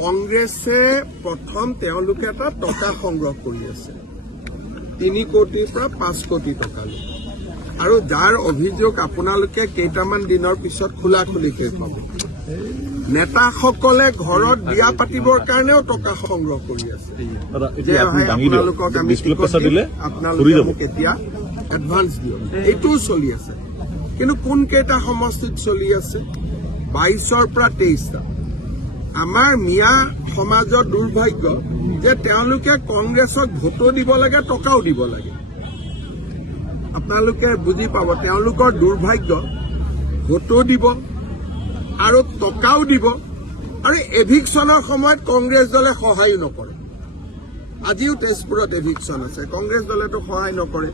কংগ্ৰেছে প্ৰথম তেওঁলোকে এটা টকা সংগ্ৰহ কৰি আছে 3 কোটিৰ পৰা 5 কোটি টকালৈ আৰু যাৰ অভিযোগ আপোনালোকে কেইটামান দিনৰ পিছত খোলাখুলিকৈ পাব নেতাসকলে ঘৰত বিয়া পাতিবৰ কাৰণেও টকা সংগ্ৰহ কৰি আছে যে আপোনালোকক আমি আপোনালোকে মোক এতিয়া এডভান্স দিয়ক এইটোও চলি আছে কিন্তু কোন কেইটা সমষ্টিত চলি আছে 22ৰ পৰা 23টা আমাৰ মিয়া সমাজৰ দুৰ্ভাগ্য যে তেওঁলোকে কংগ্ৰেছক ভোটো দিব লাগে টকাও দিব লাগে আপোনালোকে বুজি পাব তেওঁলোকৰ দুৰ্ভাগ্য ভোটো দিব আৰু টকাও দিব আৰু এভিকশ্যনৰ সময়ত কংগ্ৰেছ দলে সহায় নকৰে আজিও তেজপুৰত এভিকশ্যন আছে কংগ্ৰেছ দলেতো সহায় নকৰে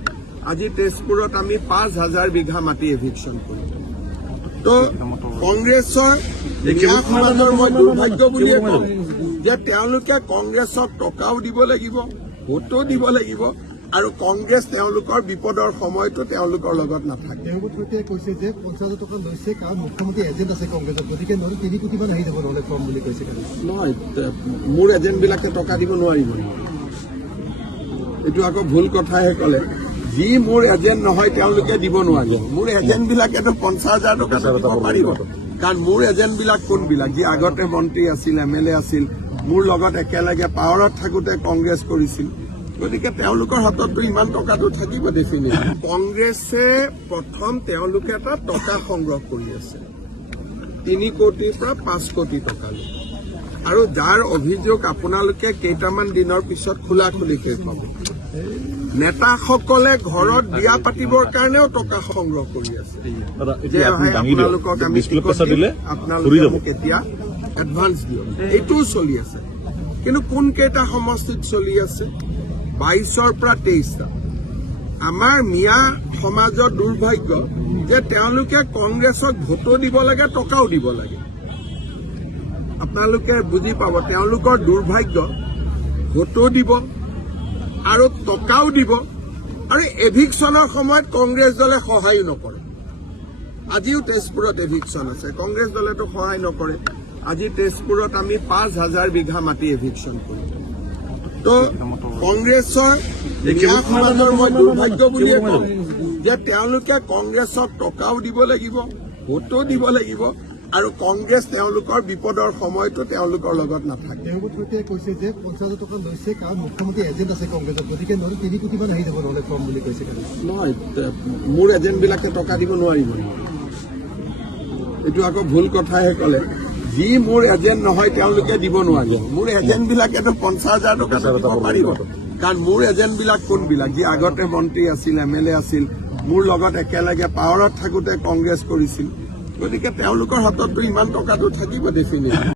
আজি তেজপুৰত আমি 5,000 বিঘা মাটি এভিকশ্যন কৰিম তো কংগ্ৰেছৰ মিয়া সমাজৰ মই দুৰ্ভাগ্য বুলিয়ে কওঁ যে তেওঁলোকে কংগ্ৰেছক টকাও দিব লাগিব ভোটো দিব লাগিব আৰু কংগ্ৰেছ তেওঁলোকৰ বিপদৰ সময়তো তেওঁলোকৰ লগত নাথাকে কৈছে যে 50,000 টকা লৈছে কাৰণ মুখ্যমন্ত্ৰী এজেণ্ট আছে কংগ্ৰেছৰ গতিকে 3 কোটিমান আহি যাব নহলে কম বুলি কৈছে নহয় মোৰ এজেণ্টবিলাকে টকা দিব নোৱাৰিব এইটো আকৌ ভুল কথাহে ক'লে যি মোৰ এজেণ্ট নহয় তেওঁলোকে দিব নোৱাৰিব মোৰ এজেণ্টবিলাকেতো 50,000 টকা দিব পাৰিব কাৰণ মোৰ এজেণ্টবিলাক কোনবিলাক যি আগতে মন্ত্ৰী আছিল MLA আছিল মোৰ লগত একেলগে পাৱাৰত থাকোঁতে কংগ্ৰেছ কৰিছিল গতিকে তেওঁলোকৰ হাততো ইমান টকাটো থাকিব ডেফিনেটলি কংগ্ৰেছে প্ৰথম তেওঁলোকে এটা টকা সংগ্ৰহ কৰি আছে 3 কোটিৰ পৰা 5 কোটি টকালৈ আৰু যাৰ অভিযোগ আপোনালোকে কেইটামান দিনৰ পিছত খোলাখুলিকৈ পাব নেতাসকলে ঘৰত বিয়া পাতিবৰ কাৰণেও টকা সংগ্ৰহ কৰি আছে যে আপোনালোকক আমি আপোনালোকে মোক এতিয়া এডভান্স দিয়ক এইটোও চলি আছে কিন্তু কোন কেইটা সমষ্টিত চলি আছে 22ৰ পৰা 23টা আমাৰ মিয়া সমাজৰ দুৰ্ভাগ্য যে তেওঁলোকে কংগ্ৰেছক ভোটো দিব লাগে টকাও দিব লাগে আপোনালোকে বুজি পাব তেওঁলোকৰ দুৰ্ভাগ্য ভোটো দিব আৰু টকাও দিব আৰু এভিকশ্যনৰ সময়ত কংগ্ৰেছ দলে সহায় নকৰে আজিও তেজপুৰত এভিকশ্যন আছে কংগ্ৰেছ দলেতো সহায় নকৰে আজি তেজপুৰত আমি 5,000 বিঘা মাটি এভিকশ্যন কৰিম তো কংগ্ৰেছৰ মিয়া সমাজৰ মই দুৰ্ভাগ্য বুলিয়ে কওঁ যে তেওঁলোকে কংগ্ৰেছক টকাও দিব লাগিব ভোটো দিব লাগিব আৰু কংগ্ৰেছ তেওঁলোকৰ বিপদৰ সময়তো তেওঁলোকৰ লগত নাথাকে কৈছে যে 50,000 টকা লৈছে কাৰণ মুখ্যমন্ত্ৰী এজেণ্ট আছে কংগ্ৰেছৰ গতিকে 3 কোটিমান আহি যাব নহলে কম বুলি কৈছে নহয় মোৰ এজেণ্টবিলাকে টকা দিব নোৱাৰিব এইটো আকৌ ভুল কথাহে ক'লে যি মোৰ এজেণ্ট নহয় তেওঁলোকে দিব নোৱাৰিব মোৰ এজেণ্টবিলাকেতো 50,000 টকা দিব পাৰিব কাৰণ মোৰ এজেণ্টবিলাক কোনবিলাক যি আগতে মন্ত্ৰী আছিল MLA আছিল মোৰ লগত একেলগে পাৱাৰত থাকোঁতে কংগ্ৰেছ কৰিছিল গতিকে তেওঁলোকৰ হাততো ইমান টকাটো থাকিব ডেফিনেটলি